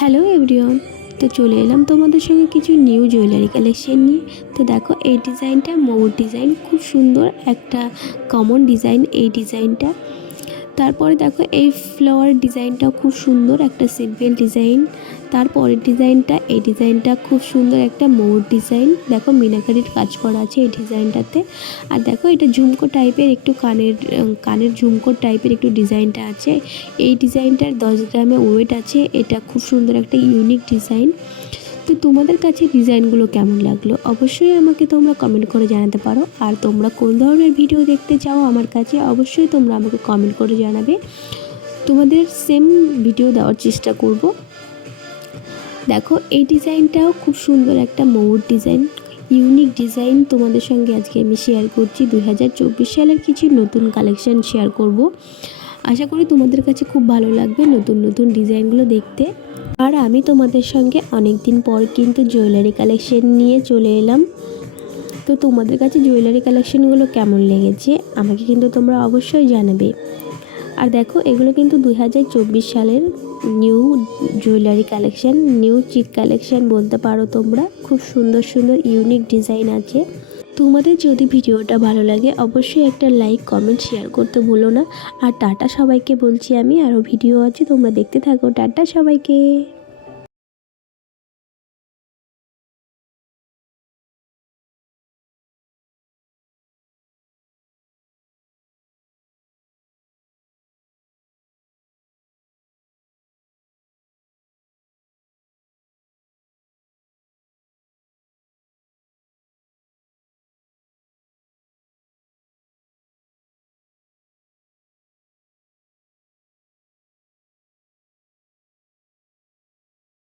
Hello everyone. তো চলে এলাম তোমাদের সঙ্গে কিছু নিউ জুয়েলারি কালেকশন নিয়ে। তো দেখো এই ডিজাইনটা ময়ূর ডিজাইন, খুব সুন্দর একটা কমন ডিজাইন এই ডিজাইনটা। তারপরে দেখো এই ফ্লাওয়ার ডিজাইনটাও খুব সুন্দর একটা সিম্পল ডিজাইন। তারপরের ডিজাইনটা, এই ডিজাইনটা খুব সুন্দর একটা ময়ূর ডিজাইন, দেখো মিনাকারির কাজ করা আছে এই ডিজাইনটাতে। আর দেখো এটা ঝুমকো টাইপের, একটু কানের ঝুমকো টাইপের একটু ডিজাইনটা আছে। এই ডিজাইনটার 10 গ্রামে ওয়েট আছে। এটা খুব সুন্দর একটা ইউনিক ডিজাইন। তো তোমাদের কাছে ডিজাইনগুলো কেমন লাগলো অবশ্যই আমাকে তোমরা কমেন্ট করে জানাতে পারো। আর তোমরা কোন ধরনের ভিডিও দেখতে চাও আমার কাছে অবশ্যই তোমরা আমাকে কমেন্ট করে জানাবে, তোমাদের সেম ভিডিও দেওয়ার চেষ্টা করব। দেখো এই ডিজাইনটাও খুব সুন্দর একটা ময়ূর ডিজাইন, ইউনিক ডিজাইন তোমাদের সঙ্গে আজকে আমি শেয়ার করছি। 2024 সালের কিছু নতুন কালেকশান শেয়ার করব। আশা করি তোমাদের কাছে খুব ভালো লাগবে নতুন নতুন ডিজাইনগুলো দেখতে। আর আমি তোমাদের সঙ্গে অনেক দিন পর কিন্তু জুয়েলারি কালেকশন নিয়ে চলে এলাম। তো তোমাদের কাছে জুয়েলারি কালেকশনগুলো কেমন লেগেছে আমাকে কিন্তু তোমরা অবশ্যই জানাবে। আর দেখো এগুলো কিন্তু 2024 সালের নিউ জুয়েলারি কালেকশন, নিউ চিক কালেকশন বলতে পারো তোমরা। খুব সুন্দর সুন্দর ইউনিক ডিজাইন আছে। তোমাদের যদি ভিডিওটা ভালো লাগে অবশ্যই একটা লাইক কমেন্ট শেয়ার করতে ভুলো না। আর টাটা সবাইকে বলছি আমি, আরও ভিডিও আছে তোমরা দেখতে থাকো। টাটা সবাইকে।